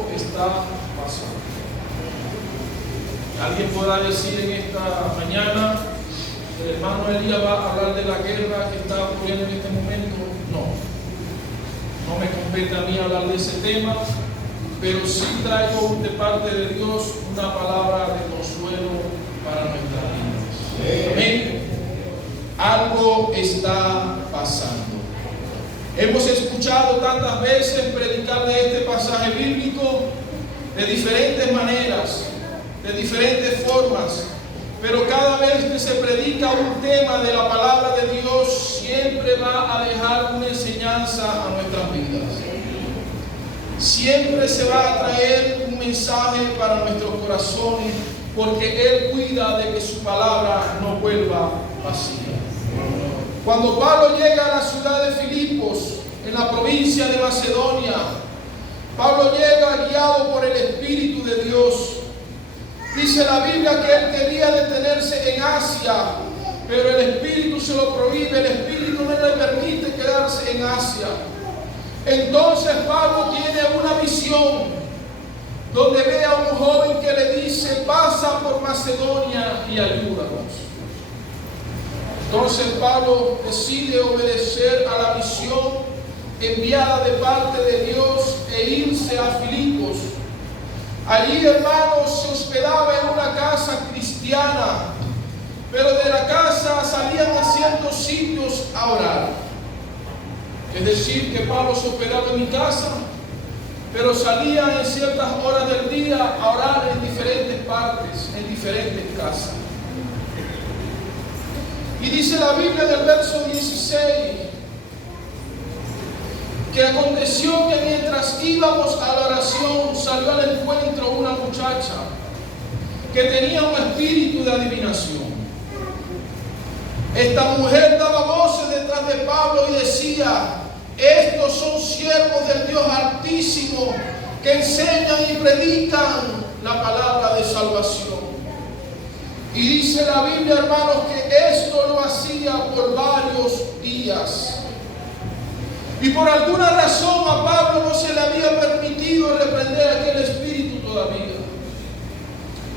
está pasando. Alguien podrá decir en esta mañana, el hermano Elías va a hablar de la guerra que está ocurriendo en este momento. No me compete a mí hablar de ese tema, pero sí traigo de parte de Dios una palabra de consuelo para nuestras vidas. Amén. Algo está pasando. Hemos escuchado tantas veces predicar de este pasaje bíblico de diferentes maneras, de diferentes formas, pero cada vez que se predica un tema de la palabra de Dios, siempre va a dejar una enseñanza a nuestras vidas. Siempre se va a traer un mensaje para nuestros corazones, porque Él cuida de que su palabra no vuelva vacía. Cuando Pablo llega a la ciudad de Filipos, en la provincia de Macedonia, Pablo llega guiado por el Espíritu de Dios. Dice la Biblia que él quería detenerse en Asia, pero el Espíritu se lo prohíbe, el Espíritu no le permite quedarse en Asia. Entonces Pablo tiene una visión, donde ve a un joven que le dice: pasa por Macedonia y ayúdanos. Entonces Pablo decide obedecer a la misión enviada de parte de Dios e irse a Filipos. Allí, hermanos, se hospedaba en una casa cristiana, pero de la casa salían a ciertos sitios a orar. Es decir, que Pablo se hospedaba en mi casa, pero salía en ciertas horas del día a orar en diferentes partes, en diferentes casas. Y dice la Biblia del verso 16, que aconteció que mientras íbamos a la oración, salió al encuentro una muchacha que tenía un espíritu de adivinación. Esta mujer daba voces detrás de Pablo y decía: estos son siervos del Dios Altísimo, que enseñan y predican la palabra de salvación. Y dice la Biblia, hermanos, que esto lo hacía por varios días. Y por alguna razón a Pablo no se le había permitido reprender aquel espíritu todavía.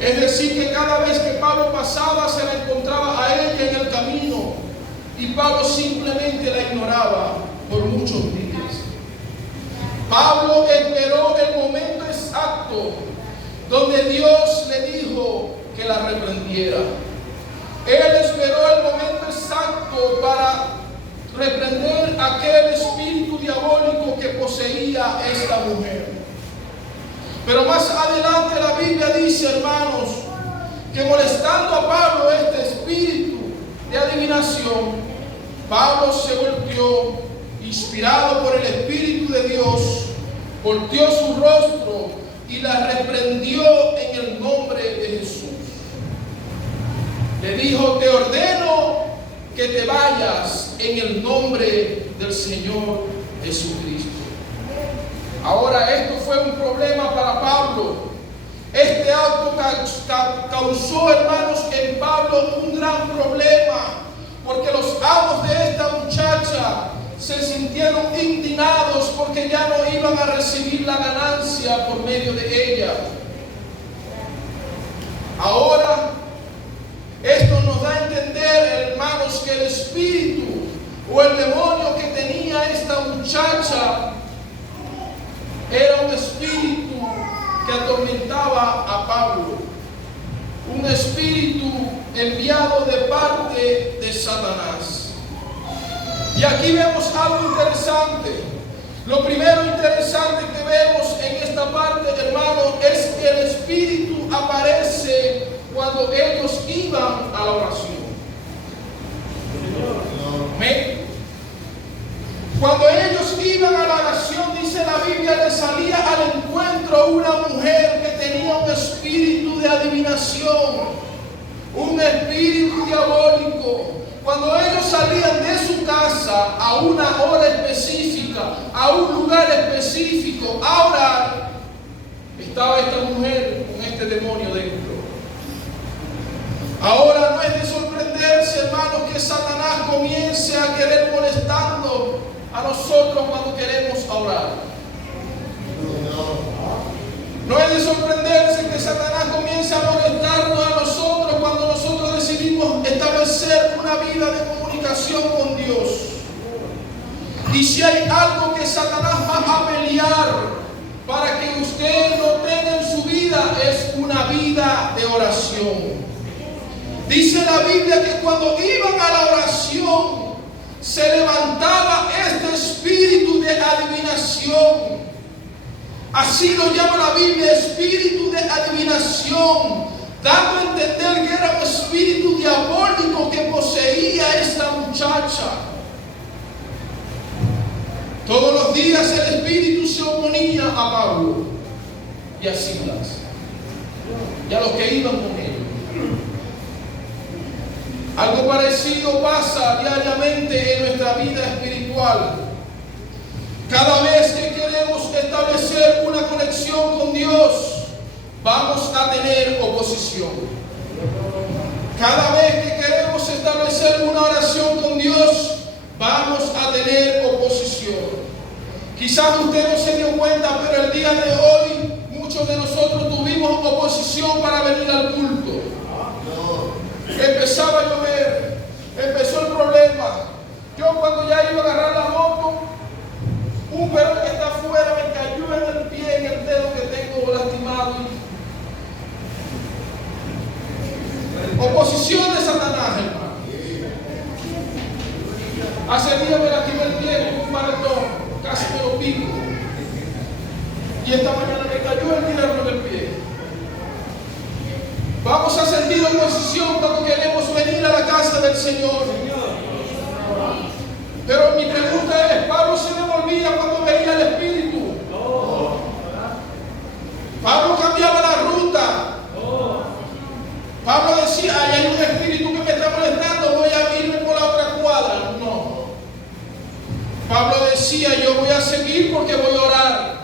Es decir, que cada vez que Pablo pasaba, se la encontraba a ella en el camino, y Pablo simplemente la ignoraba por muchos días. Pablo esperó el momento exacto donde Dios le dijo que la reprendiera. Él esperó el momento exacto para reprender aquel espíritu diabólico que poseía esta mujer. Pero más adelante la Biblia dice, hermanos, que molestando a Pablo este espíritu de adivinación, Pablo se volvió, inspirado por el Espíritu de Dios, volteó su rostro y la reprendió en el nombre de Jesús. Le dijo: te ordeno que te vayas en el nombre del Señor Jesucristo. Ahora, esto fue un problema para Pablo. Este acto causó, hermanos, en Pablo un gran problema, porque los amos de esta muchacha se sintieron indignados porque ya no iban a recibir la ganancia por medio de ella. Ahora, esto nos da a entender, hermanos, que el espíritu o el demonio que tenía esta muchacha era un espíritu que atormentaba a Pablo, un espíritu enviado de parte de Satanás. Y aquí vemos algo interesante. Lo primero interesante que vemos en esta parte, hermanos, es que el espíritu aparece cuando ellos iban a la oración. Amén. Cuando ellos iban a la oración, dice la Biblia, le salía al encuentro una mujer que tenía un espíritu de adivinación, un espíritu diabólico. Cuando ellos salían de su casa a una hora específica, a un lugar específico, a orar, estaba esta mujer con este demonio dentro. Ahora no es de sorprenderse, hermanos, que Satanás comience a querer molestando a nosotros cuando queremos orar. vida de comunicación con Dios. Y si hay algo que Satanás va a pelear para que usted no tenga en su vida, es una vida de oración. Dice la Biblia que cuando iban a la oración, se levantaba este espíritu de adivinación. Así lo llama la Biblia, espíritu de adivinación, dando a entender que era un espíritu diabólico que poseía a esta muchacha. Todos los días el espíritu se oponía a Pablo y a Silas y a los que iban con ellos. Algo parecido pasa diariamente en nuestra vida espiritual. Cada vez que queremos establecer una conexión con Dios, vamos a tener oposición. Cada vez que queremos establecer una oración con Dios, vamos a tener oposición. Quizás usted no se dio cuenta, pero el día de hoy muchos de nosotros tuvimos oposición para venir al culto. Empezaba a llover, empezó el problema. Yo cuando ya iba a agarrar la moto, un perro que está afuera me cayó en el pie, en el dedo que tengo lastimado. Oposición de Satanás, hermano. Hace días me lastimé el pie con un maratón, casi me lo pico. Y esta mañana me cayó el hierro en el pie. Vamos a sentir oposición cuando queremos venir a la casa del Señor. Pero mi pregunta es, ¿Pablo se devolvía cuando veía el Espíritu? Pablo cambiaba la ruta. Pablo decía, ay, hay un espíritu que me está molestando, voy a irme por la otra cuadra. No. Pablo decía, yo voy a seguir porque voy a orar.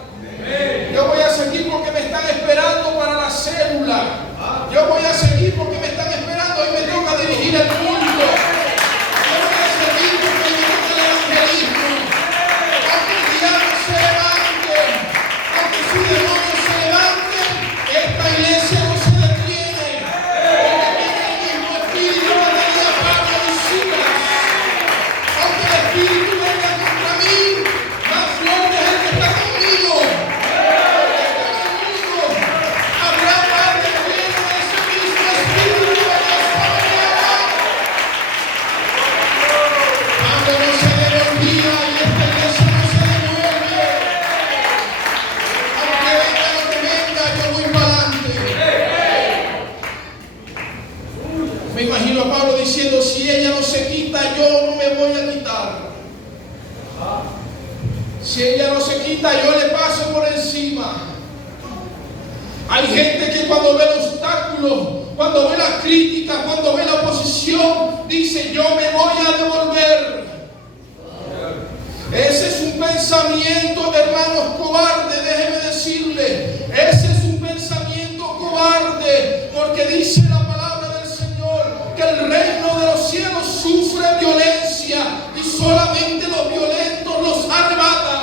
Yo voy a seguir porque me están esperando para la célula. Yo voy a seguir porque me están esperando y me toca dirigir el culto. Yo voy a seguir porque me toca el evangelismo. Aunque el diablo se levante, aunque su demonio se levante, esta iglesia no se detiene. Porque tiene el mismo espíritu que tenía Pablo y Silas. Aunque el espíritu venga contra mí, más fuerte es el que está conmigo. Me imagino a Pablo diciendo, si ella no se quita, yo no me voy a quitar. Si ella no se quita, yo le paso por encima. Hay gente que cuando ve el obstáculo, cuando ve la crítica, cuando ve la oposición, dice, yo me voy a devolver. Ese es un pensamiento, hermanos, cobarde, déjeme decirle. Ese es un pensamiento cobarde, porque dice la palabra del Señor que el reino de los cielos sufre violencia y solamente los violentos los arrebatan.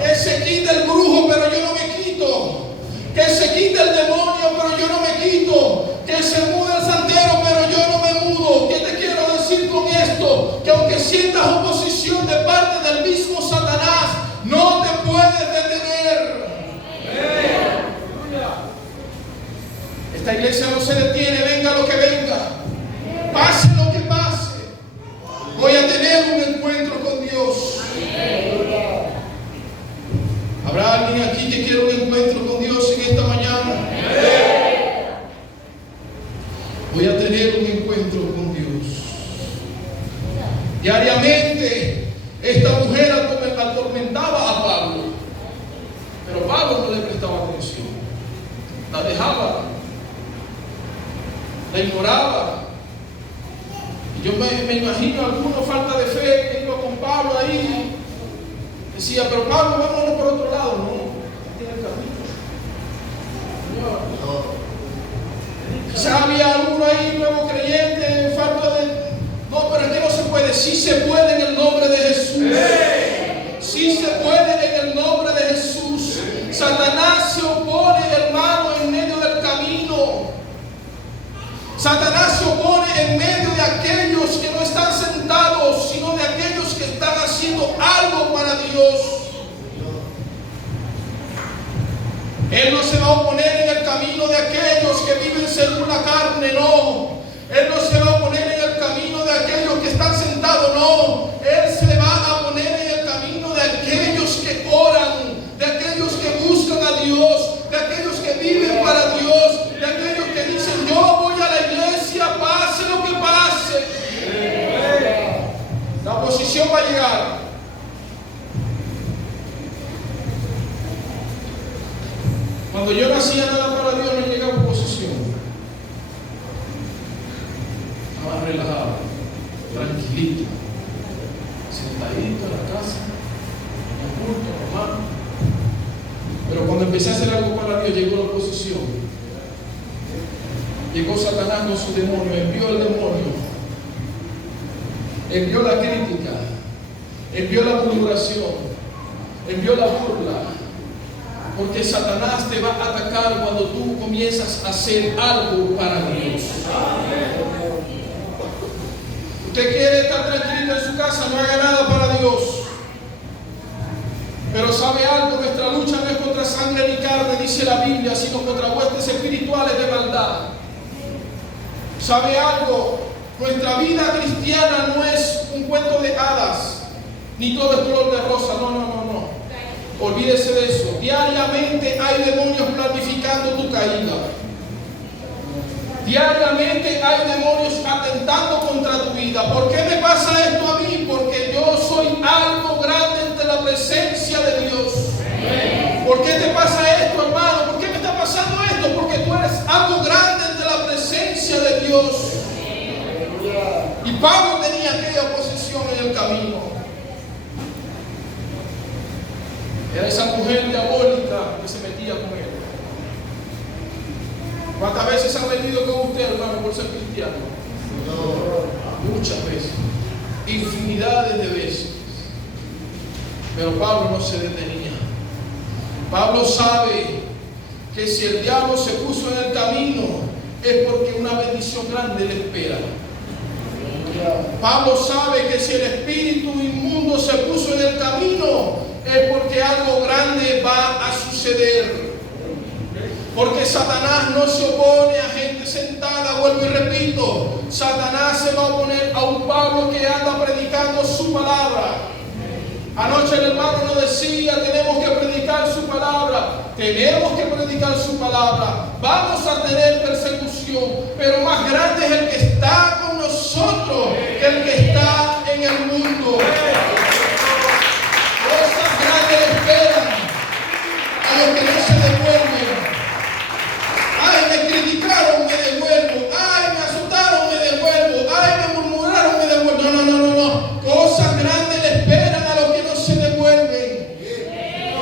Que se quite el brujo, pero yo no me quito. Que se quite el demonio, pero yo no me quito. Que se mude el santero, pero yo no me mudo. ¿Qué te quiero decir con esto? Que aunque sientas oposición de parte del mismo Satanás, no te puedes detener. Esta iglesia no se detiene, venga lo que venga, pase lo que pase. Voy a tener un encuentro con Dios. ¿Habrá alguien aquí que quiera un encuentro con Dios en esta mañana? Voy a tener un encuentro con Dios. Diariamente esta mujer atormentaba a Pablo, pero Pablo no le prestaba atención, la dejaba, la ignoraba. Y yo me imagino alguna falta de fe que iba con Pablo ahí. Decía, pero Pablo, vámonos por otro lado. No, tiene el camino. Quizás había alguno ahí nuevo creyente, falta de... No, pero es que no se puede. Sí se puede en el nombre de Jesús. Sí se puede en el nombre de Jesús. Satanás se opone, hermano, en medio del camino. Satanás se opone en medio de aquello Él no se va a oponer en el camino de aquellos que viven según la carne, no. Él no se va a oponer en el camino de aquellos que están sentados, no. Él se va a poner en el camino de aquellos que oran, de aquellos que buscan a Dios, de aquellos que viven para Dios, de aquellos que dicen: yo voy a la iglesia, pase lo que pase. La oposición va a llegar. Cuando yo no hacía nada para Dios, no llegaba oposición. Estaba relajado, tranquilito, sentadito en la casa, en el culto, normal. Pero cuando empecé a hacer algo para Dios, llegó la oposición. Llegó Satanás con su demonio, envió el demonio, envió la crítica, envió la murmuración, envió la burla. Porque Satanás te va a atacar cuando tú comienzas a hacer algo para Dios. Usted quiere estar tranquilo en su casa, no haga nada para Dios. Pero sabe algo, nuestra lucha no es contra sangre ni carne, dice la Biblia, sino contra huestes espirituales de maldad. ¿Sabe algo? Nuestra vida cristiana no es un cuento de hadas, ni todo es color de rosa, no. Olvídese de eso. Diariamente hay demonios planificando tu caída. Diariamente hay demonios atentando contra tu vida. ¿Por qué me pasa esto a mí? Porque yo soy algo grande ante la presencia de Dios. ¿Por qué te pasa esto, hermano? ¿Por qué me está pasando esto? Porque tú eres algo grande ante la presencia de Dios. Y Pablo tenía aquella oposición en el camino. Era esa mujer diabólica que se metía con él. ¿Cuántas veces se han metido con usted, hermano, por ser cristiano? Muchas veces. Infinidades de veces. Pero Pablo no se detenía. Pablo sabe que si el diablo se puso en el camino es porque una bendición grande le espera. Pablo sabe que si el espíritu inmundo se puso en el camino es porque algo grande va a suceder. Porque Satanás no se opone a gente sentada, vuelvo y repito. Satanás se va a oponer a un Pablo que anda predicando su palabra. Anoche el hermano nos decía: tenemos que predicar su palabra. Tenemos que predicar su palabra. Vamos a tener persecución, pero más grande es el que está con nosotros que el que está en el mundo. Cosas grandes esperan a los que no se devuelven. Ay, me criticaron, me devuelvo. Ay, me azotaron, me devuelvo. Ay, me murmuraron, me devuelvo. No. Cosas grandes le esperan a los que no se devuelven.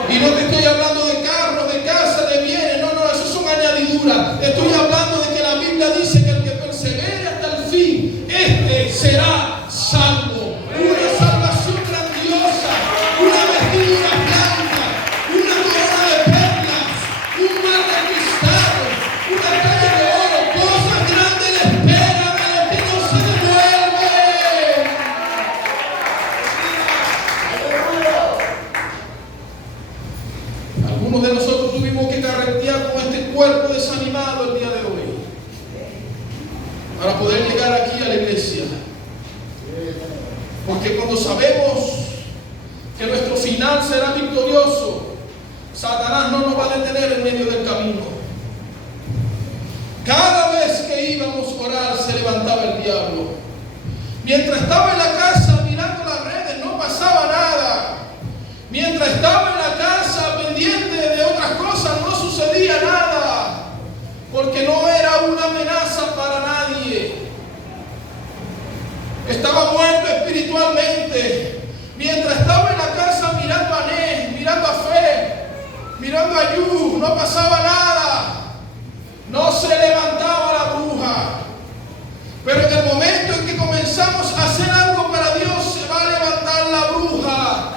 Y no te estoy hablando de carros, de casas, de bienes. No, eso son añadiduras. Te estoy hablando de que la Biblia dice que el que persevere hasta el fin, este será salvo. Una salvación grandiosa, una vestidura blanca, una corona de perlas, un mar de cristal, una calle de oro. Cosas grandes le esperan a los que no se devuelven. Algunos de nosotros tuvimos que carretear con este cuerpo desanimado el día de hoy para poder llegar aquí a la iglesia. Porque cuando sabemos que nuestro final será victorioso, Satanás no nos va a detener en medio del camino. Cada vez que íbamos a orar se levantaba el diablo. Mientras estaba en la casa mirando las redes no pasaba nada. Mientras estaba en la casa pendiente de otras cosas no sucedía nada. Porque no era una amenaza para nadie. Estaba muerto espiritualmente. Mientras estaba en la casa mirando a Nes, mirando a Fe, mirando a Yu, no pasaba nada. No se levantaba la bruja. Pero en el momento en que comenzamos a hacer algo para Dios, se va a levantar la bruja.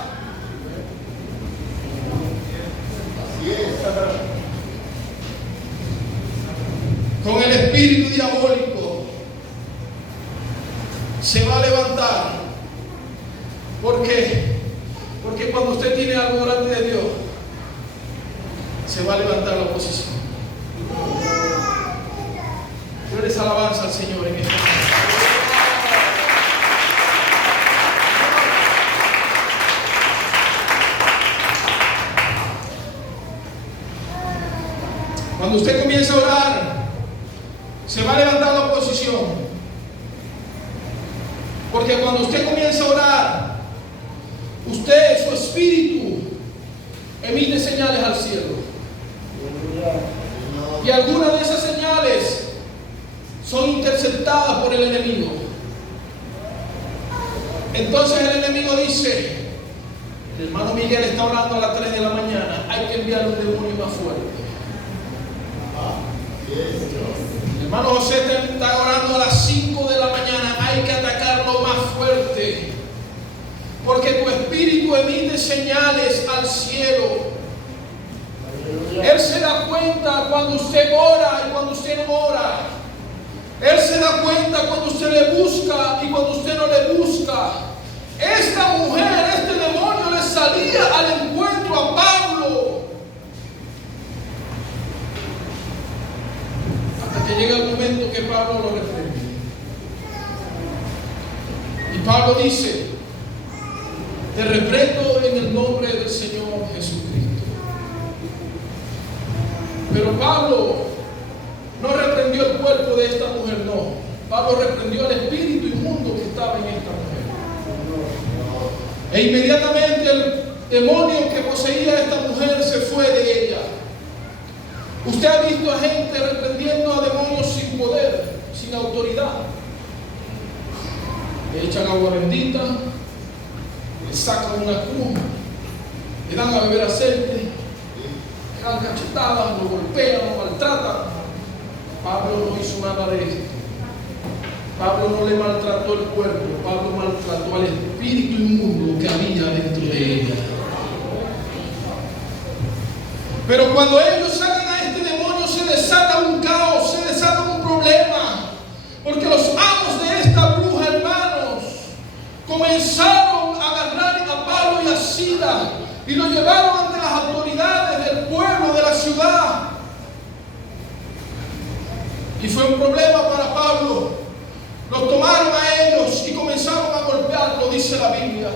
Así es. Con el espíritu diabólico se va a levantar. ¿Por qué? Porque cuando usted tiene algo delante de Dios, se va a levantar la oposición. Yo les alabanza al Señor en esta noche. Cuando usted comienza a orar, se va a levantar la oposición. Porque cuando usted comienza a orar, usted, su espíritu, emite señales al cielo. Y algunas de esas señales son interceptadas por el enemigo. Entonces el enemigo dice: el hermano Miguel está orando a las 3 de la mañana, hay que enviarle un demonio más fuerte. El hermano José está orando a las 5 de la mañana, hay que atacarlo más fuerte. Porque tu espíritu emite señales al cielo. Él se da cuenta cuando usted ora y cuando usted no ora. Él se da cuenta cuando usted le busca y cuando usted no le busca. Esta mujer, este demonio le salía al encuentro a Pablo. Hasta que llega el momento que Pablo lo reprende. Y Pablo dice: te reprendo en el nombre del Señor Jesucristo. Pero Pablo no reprendió el cuerpo de esta mujer, no. Pablo reprendió el espíritu inmundo que estaba en esta mujer. E inmediatamente el demonio que poseía a esta mujer se fue de ella. Usted ha visto a gente reprendiendo a demonios sin poder, sin autoridad. Le echan agua bendita, le sacan una cruz, le dan a beber aceite, le dan cachetadas, lo golpean, lo maltratan. Pablo no hizo nada de esto. Pablo no le maltrató el cuerpo, Pablo maltrató al espíritu inmundo que había dentro de ella. Pero cuando ellos sacan a este demonio, se desata un caos, se desata un problema. Porque los amos de esta bruja, hermanos, comenzaron a agarrar a Pablo y a Silas y lo llevaron ante las autoridades del pueblo, de la ciudad. Y fue un problema para Pablo. Los tomaron a ellos y comenzaron a golpearlo, dice la Biblia.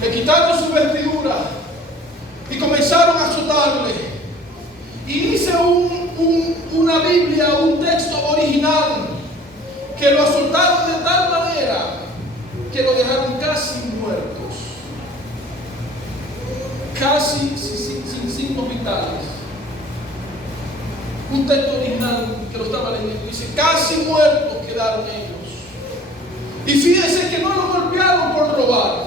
Le quitaron su vestidura y comenzaron a azotarle. Y dice una Biblia, un texto original, que lo azotaron de tal manera que lo dejaron casi muertos, casi sin signos vitales. Un texto original que lo estaba leyendo dice: casi muertos quedaron ellos. Y fíjense que no lo golpearon por robar,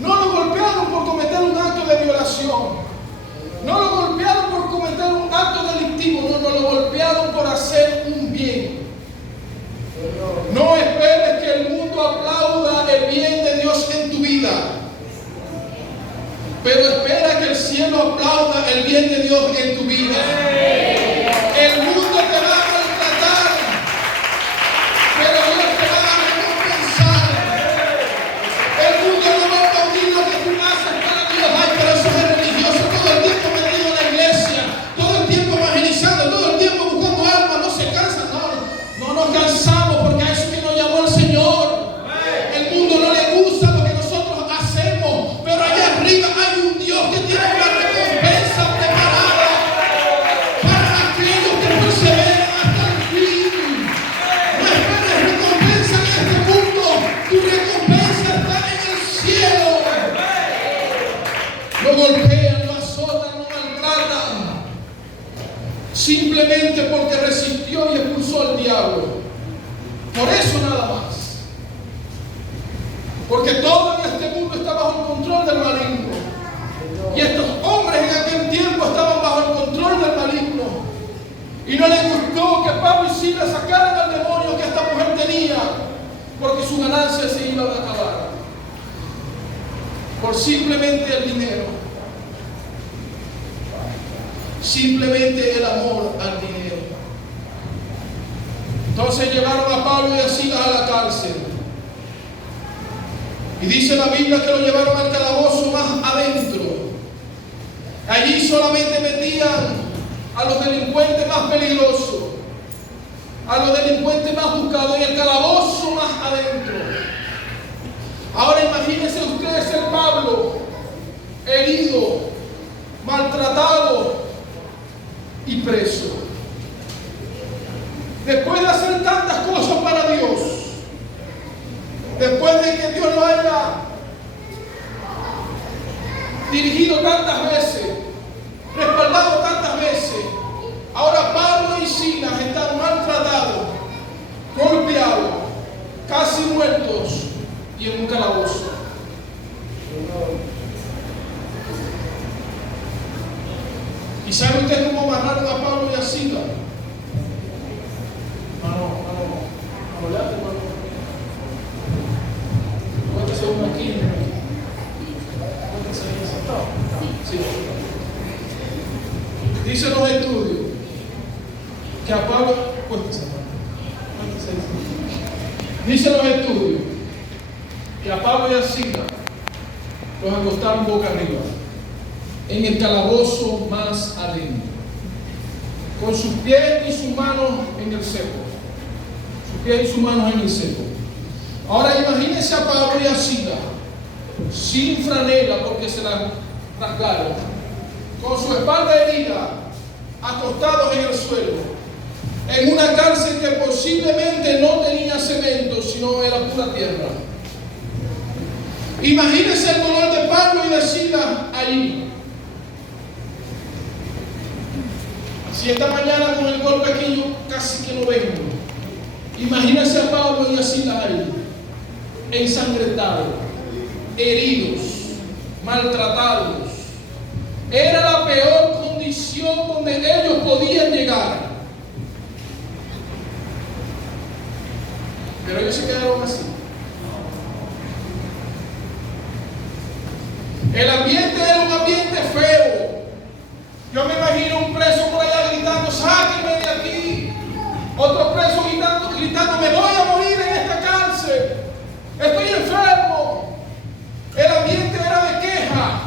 no lo golpearon por cometer un acto de violación, no lo golpearon por cometer un acto delictivo, no lo golpearon por hacer un bien. No esperes que el mundo aplauda el bien de Dios en tu vida, pero espera que el cielo aplauda el bien de Dios en tu vida. El mundo te va a maltratar, pero Dios te va a recompensar. El mundo no va a aplaudir lo que tú haces para Dios. Ay, pero eso es religioso, todo el tiempo metido en la iglesia, todo el tiempo evangelizando, todo el tiempo buscando almas, no se cansan. No nos cansamos, porque a eso que nos llamó el Señor. El mundo no le gusta lo que nosotros hacemos, pero allá arriba hay un Dios que tiene una recompensa preparada para aquellos que perseveran hasta el fin. No esperes recompensa en este mundo, tu recompensa está en el cielo. Lo golpean, lo azotan, lo maltratan, simplemente porque resistió y expulsó al diablo. Por eso nada más. Porque todo en este mundo está bajo el control del maligno. Y estos hombres en aquel tiempo estaban bajo el control del maligno. Y no les gustó que Pablo y Silas sacaran al demonio que esta mujer tenía, porque su ganancia se iba a acabar. Por simplemente el dinero. Simplemente el amor al dinero. Entonces llevaron a Pablo y a Silas a la cárcel. Y dice la Biblia que lo llevaron al calabozo más adentro. Allí allí solamente metían a los delincuentes más peligrosos, a los delincuentes más buscados, en el calabozo más adentro. Ahora imagínense ustedes el Pablo, herido, maltratado y preso. Después de hacer tantas cosas para Dios, después de que Dios lo haya dirigido tantas veces, respaldado tantas veces, ahora Pablo y Silas están maltratados, golpeados, casi muertos y en un calabozo. ¿Y sabe usted cómo amarraron a Pablo y a Silas? Cuéntese uno aquí. Sí. Dicen los estudios que a Pablo, dicen los estudios que a Pablo y a Silas los acostaron boca arriba en el calabozo más adentro, con sus pies y sus manos en el cepo. Sus pies y sus manos en el cepo. Ahora imagínense a Pablo y a Silas sin franela porque se la rasgaron, con su espalda herida, acostados en el suelo, en una cárcel que posiblemente no tenía cemento, sino era pura tierra. Imagínense el dolor de Pablo y de Silas allí. Si esta mañana con el golpe aquí yo casi que no vengo. Imagínense a Pablo y a Silas ahí, ensangrentados, heridos, maltratados. Era la peor condición donde ellos podían llegar. Pero ellos se quedaron así. El ambiente era un ambiente feo. Yo me imagino un preso por allá gritando, sáquenme de aquí. Otro preso gritando, me voy a morir en esta cárcel. Estoy enfermo. El ambiente era de queja.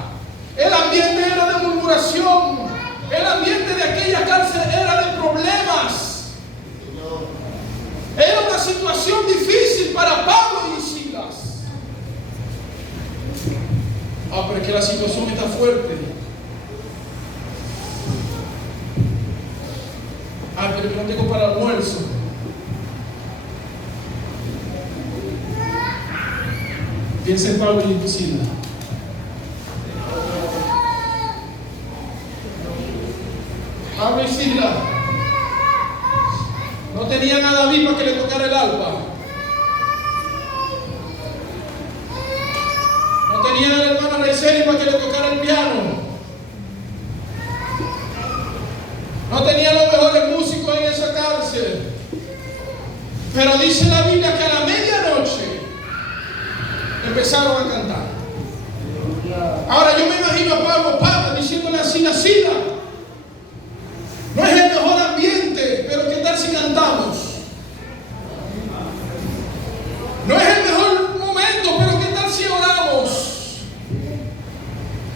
El ambiente era de murmuración. El ambiente de aquella cárcel era de problemas. Era una situación difícil para Pablo y Silas. Pero es que la situación está fuerte. Pero que no tengo para el almuerzo. Piensa en Pablo y en Silas. Pablo y Silas no tenían a David para que le tocara el arpa. No tenían a la hermana Reiseli para que le tocara el piano. No tenían los mejores músicos en esa cárcel. Pero dice la Biblia que a la medianoche empezaron a cantar. Ahora yo me imagino a Pablo diciéndole a Silas, no es el mejor ambiente, pero ¿qué tal si cantamos? No es el mejor momento, pero ¿qué tal si oramos?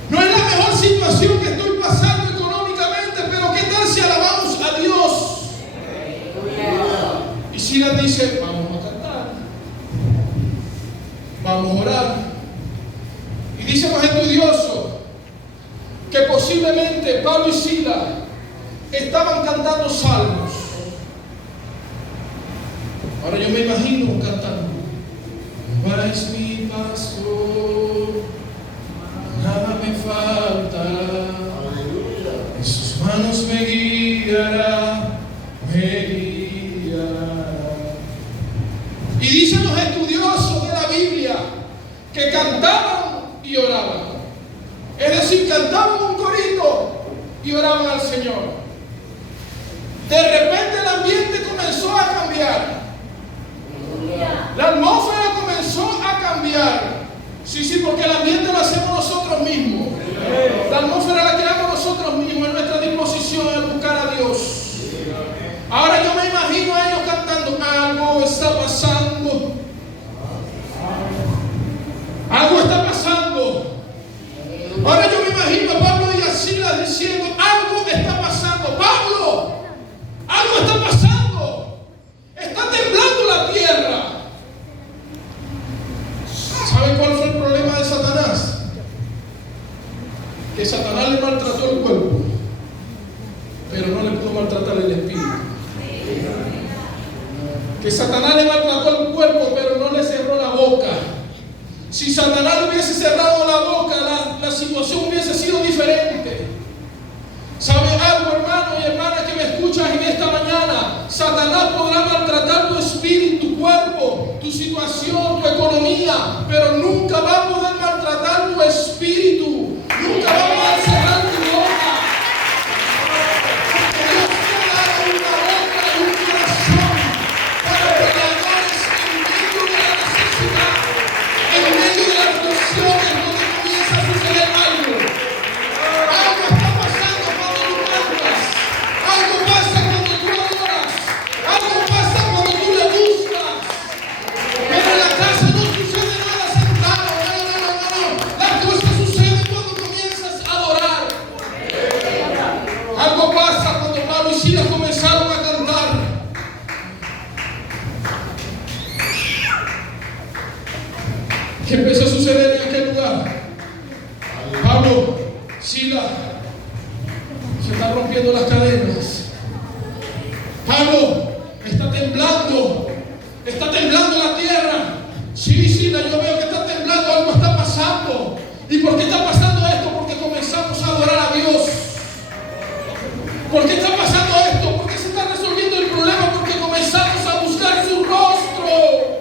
No es la mejor situación que estoy pasando económicamente, pero ¿qué tal si alabamos a Dios? Y Silas dice, vamos a cantar, vamos a orar. Y dicen los estudiosos que posiblemente Pablo y Silas estaban cantando salmos. Ahora yo me imagino cantando, Jehová es mi pastor, nada me falta, en sus manos me guiará, me guiará. Y dicen los estudiosos de la Biblia que cantaban y oraban. Es decir, cantaban un corito y oraban al Señor. De repente el ambiente comenzó a cambiar. La atmósfera comenzó a cambiar. Sí, porque el ambiente lo hacemos nosotros mismos. La atmósfera la creamos nosotros mismos en nuestra disposición a buscar a Dios. Ahora yo me imagino a ellos cantando, algo está pasando. Algo está pasando. Ahora yo me imagino a Pablo y a Silas diciendo, que Satanás le maltrató el cuerpo, pero no le cerró la boca. Si Satanás le hubiese cerrado la boca, la situación hubiese sido diferente. ¿Sabe algo, hermano y hermana que me escuchas en esta mañana? Satanás podrá maltratar tu espíritu, tu cuerpo, tu situación, tu economía, pero nunca va a poder maltratar tu espíritu. Nunca va a poder cerrar tu boca. Dios te ha dado una boca y un corazón para que le adores en medio de la necesidad, en medio de las aflicciones, donde comienza a suceder algo. Algo está pasando cuando tú cantas. Algo pasa cuando tú adoras. Algo pasa cuando tú le buscas. Pero en la casa no sucede nada sentado. No. Las cosas suceden cuando comienzas a adorar. Algo pasa cuando Pablo y Silas comenzaron a cantar. ¿Qué empezó a suceder en aquel lugar? Pablo, Silas, se están rompiendo las cadenas. Pablo, está temblando la tierra. Sí, Silas, yo veo que está temblando, algo está pasando. ¿Y por qué está pasando esto? Porque comenzamos a adorar a Dios. ¿Por qué está pasando esto? Porque se está resolviendo el problema, porque comenzamos a buscar su rostro.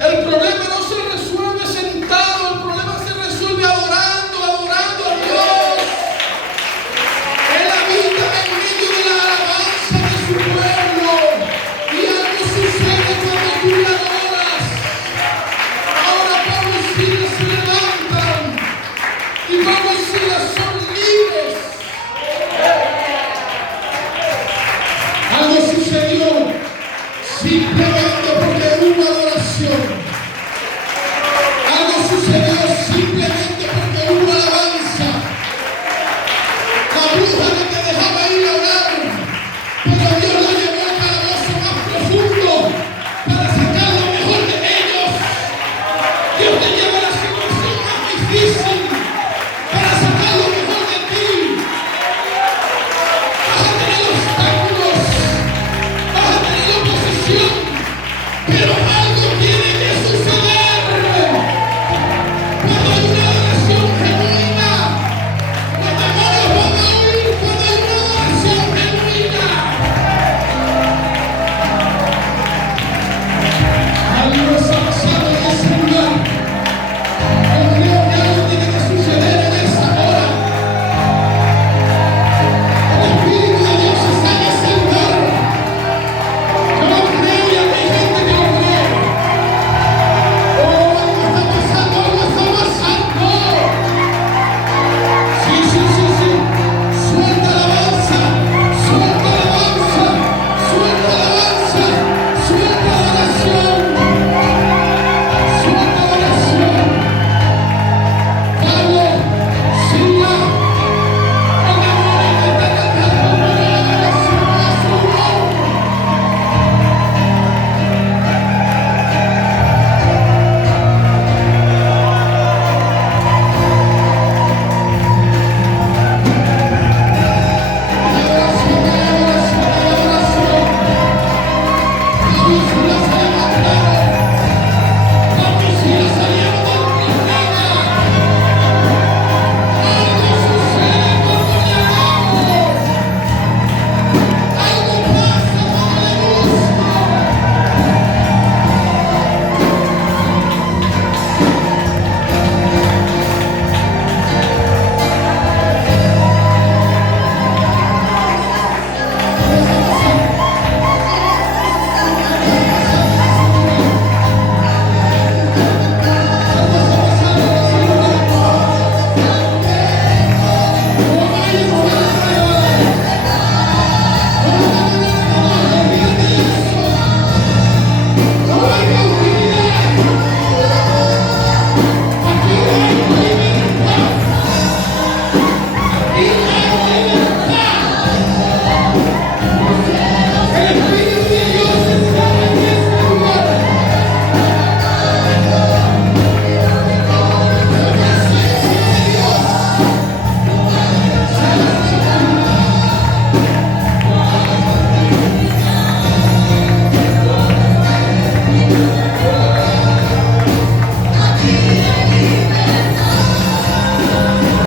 El problema no se resuelve sentado, el problema se resuelve adorando a Dios. Él habita en medio de la alabanza de su pueblo. Y algo sucede cuando tú le adoras. Ahora Pablo y Silas se levantan. Y Pablo y Silas son